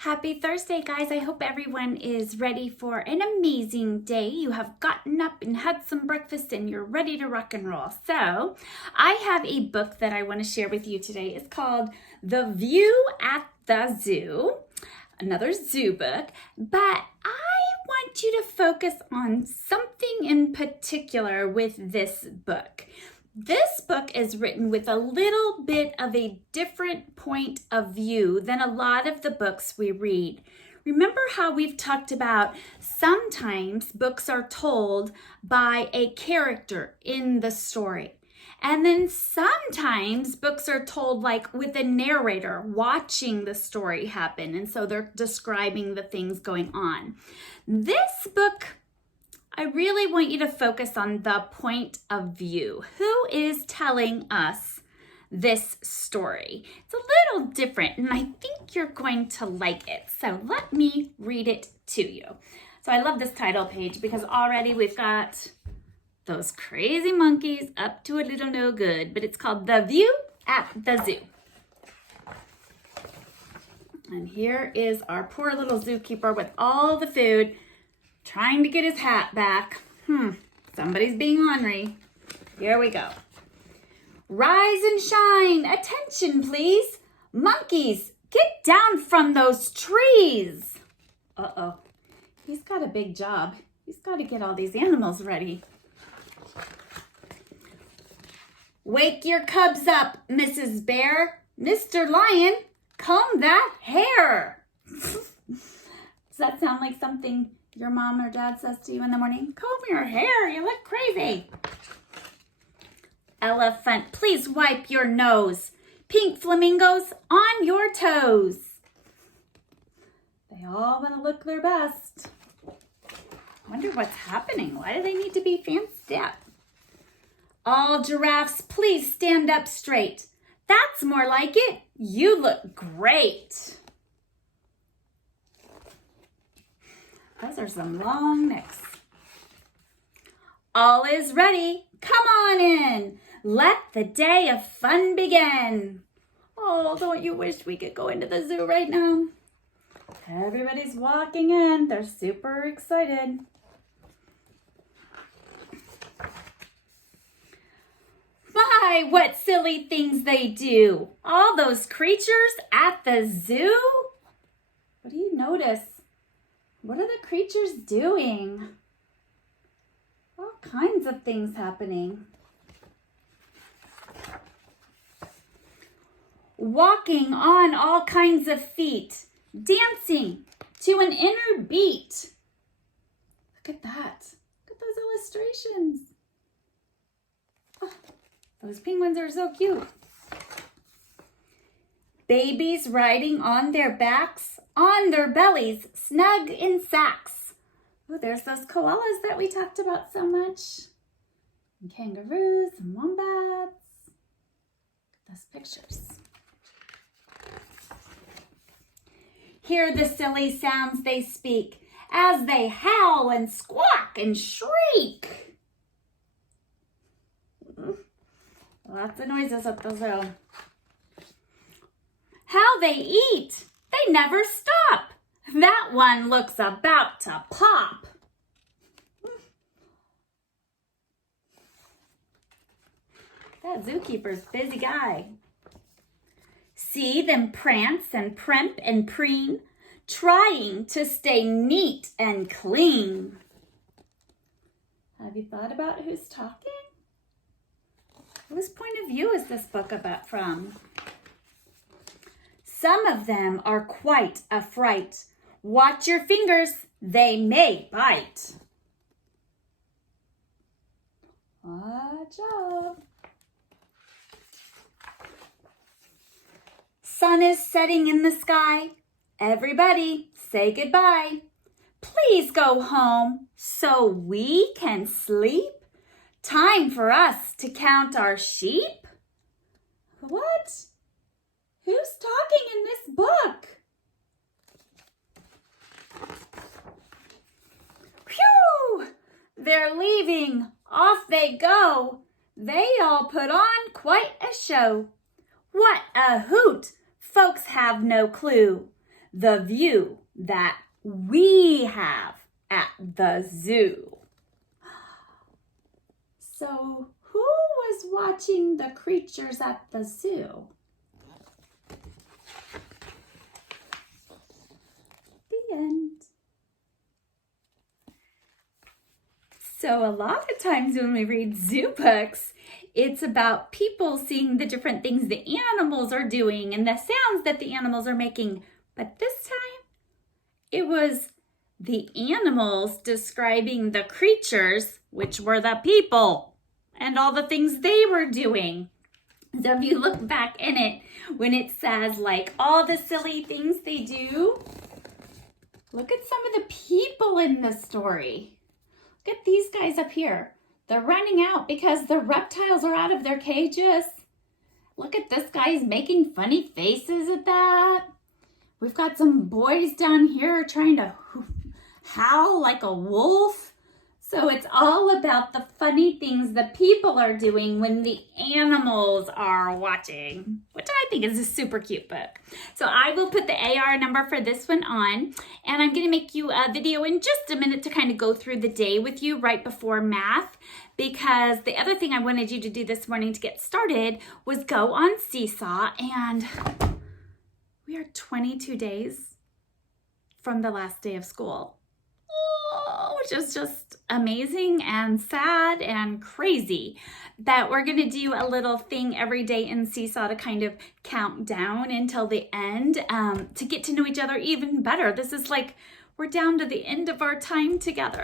Happy Thursday, guys. I hope everyone is ready for an amazing day. You have gotten up and had some breakfast and you're ready to rock and roll. So I have a book that I want to share with you today. It's called The View at the Zoo, another zoo book, but I want you to focus on something in particular with this book. This book is written with a little bit of a different point of view than a lot of the books we read. Remember how we've talked about sometimes books are told by a character in the story. And then sometimes books are told like with a narrator watching the story happen. And so they're describing the things going on. This book, I really want you to focus on the point of view. Who is telling us this story? It's a little different, and I think you're going to like it. So let me read it to you. So I love this title page because already we've got those crazy monkeys up to a little no good, but it's called The View at the Zoo. And here is our poor little zookeeper with all the food, trying to get his hat back. Somebody's being ornery. Here we go. Rise and shine. Attention, please. Monkeys, get down from those trees. Uh-oh. He's got a big job. He's got to get all these animals ready. Wake your cubs up, Mrs. Bear. Mr. Lion, comb that hair. Does that sound like something your mom or dad says to you in the morning? Comb your hair, you look crazy. Elephant, please wipe your nose. Pink flamingos, on your toes. They all want to look their best. Wonder what's happening. Why do they need to be fancy up? All giraffes, please stand up straight. That's more like it. You look great. Those are some long necks. All is ready. Come on in. Let the day of fun begin. Oh, don't you wish we could go into the zoo right now? Everybody's walking in. They're super excited. My, what silly things they do. All those creatures at the zoo? What do you notice? What are the creatures doing? All kinds of things happening. Walking on all kinds of feet. Dancing to an inner beat. Look at that. Look at those illustrations. Oh, those penguins are so cute. Babies riding on their backs, on their bellies, snug in sacks. Oh, there's those koalas that we talked about so much. And kangaroos and wombats. Look at those pictures. Hear the silly sounds they speak as they howl and squawk and shriek. Lots of noises at the zoo. How they eat! They never stop. That one looks about to pop. That zookeeper's a busy guy. See them prance and primp and preen, trying to stay neat and clean. Have you thought about who's talking? Whose point of view is this book about from? Some of them are quite a fright. Watch your fingers, they may bite. Watch out. Sun is setting in the sky. Everybody say goodbye. Please go home so we can sleep. Time for us to count our sheep. What? Who's talking in this book? Phew! They're leaving. Off they go. They all put on quite a show. What a hoot! Folks have no clue. the view that we have at the zoo. So, who was watching the creatures at the zoo? The end. So a lot of times when we read zoo books, it's about people seeing the different things the animals are doing and the sounds that the animals are making. But this time, it was the animals describing the creatures, which were the people, and all the things they were doing. So if you look back in it, when it says like all the silly things they do, look at some of the people in the story. Look at these guys up here. They're running out because the reptiles are out of their cages. Look at this guy's making funny faces at that. We've got some boys down here trying to howl like a wolf. So it's all about the funny things the people are doing when the animals are watching, which I think is a super cute book. So I will put the AR number for this one on, and I'm going to make you a video in just a minute to kind of go through the day with you right before math, because the other thing I wanted you to do this morning to get started was go on Seesaw, and we are 22 days from the last day of school. Which is just amazing and sad and crazy that we're going to do a little thing every day in Seesaw to kind of count down until the end to get to know each other even better. This is like we're down to the end of our time together.